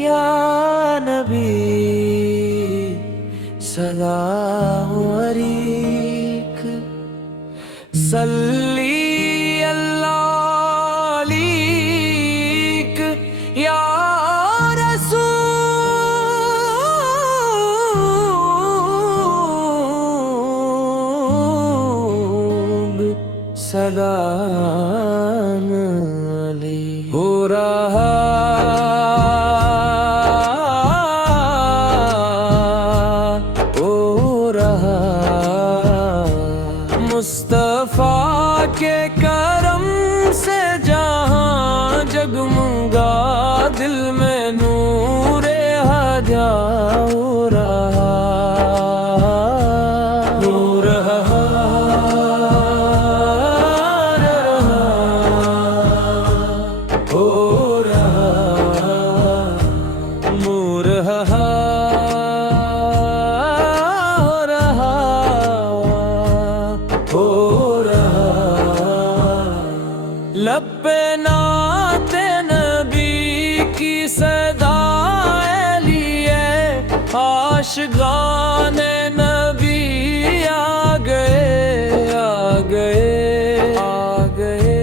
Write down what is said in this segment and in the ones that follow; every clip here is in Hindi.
या नबी सलाम अलैक सल्ली अल्लाह अलैक या रसूल सलाम अलैक हो रहा मुस्तफा के करम से जहां जगमगा दिल में नूरे हजा हो रहा नूर हो रहा नूर लब पे नाते नबी की सदाएं लिए आशिक़ाने नबी आ गए आ गए आ गए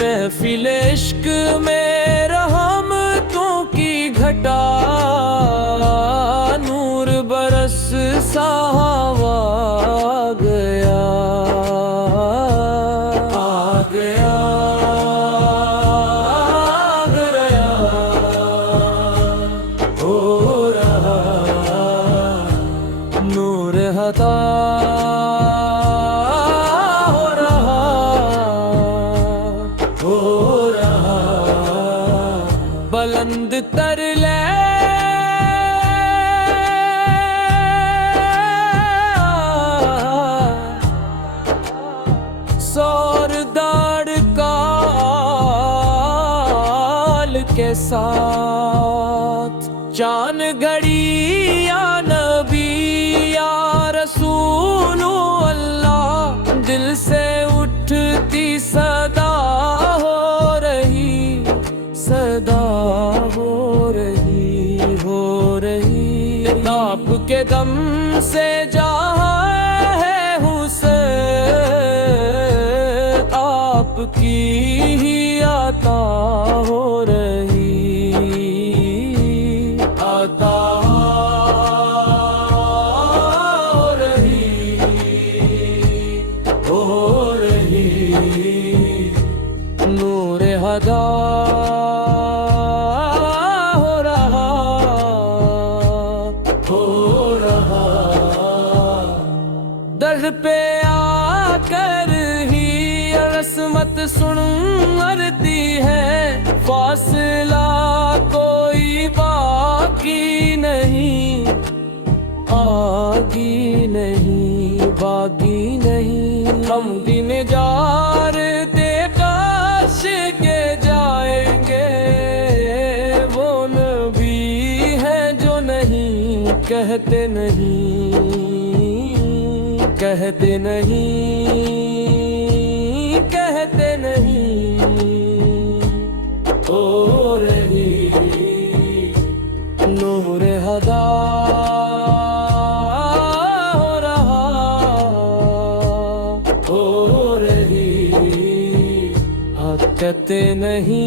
महफ़िल इश्क में रहमतों की घटा नूर बरस सा हवा गया नूर हता हो रहा बुलंद तर ले सौर दाढ़ काल के साथ चान घड़ी या नबी या रसूल अल्लाह दिल से उठती सदा हो रही सदा हो रही आपके दम से जहाँ है हुसैन आपकी ही आता हो रही आता नूर हदा हो रहा दर पे आकर ही रस्मत सुन मरती है फासला कोई बाकी नहीं आगी नहीं बागी नहीं हम दिन जार काश के जाएंगे वो नबी है जो नहीं कहते नहीं कहते नहीं कहते नहीं हो रही नूर हदा कहते नहीं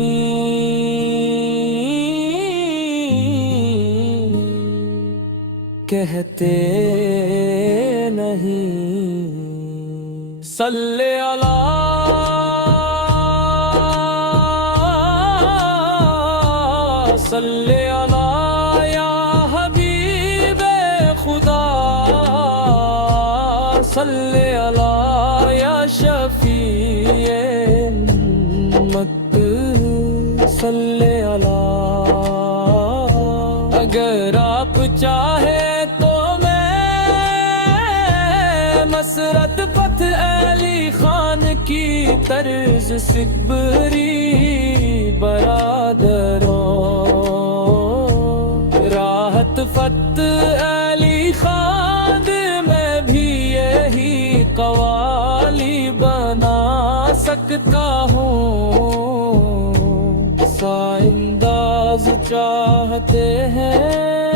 कहते नहीं सल्ले अला सल्ले अला या हबीबे खुदा सल्ले अला या शफीए सल्ले अला अगर आप चाहे तो मैं मसरत पथ अली खान की तर्ज सिकबरी बरादरों राहत फत अली खान में भी यही कवाली बना सकता हूँ चाहते हैं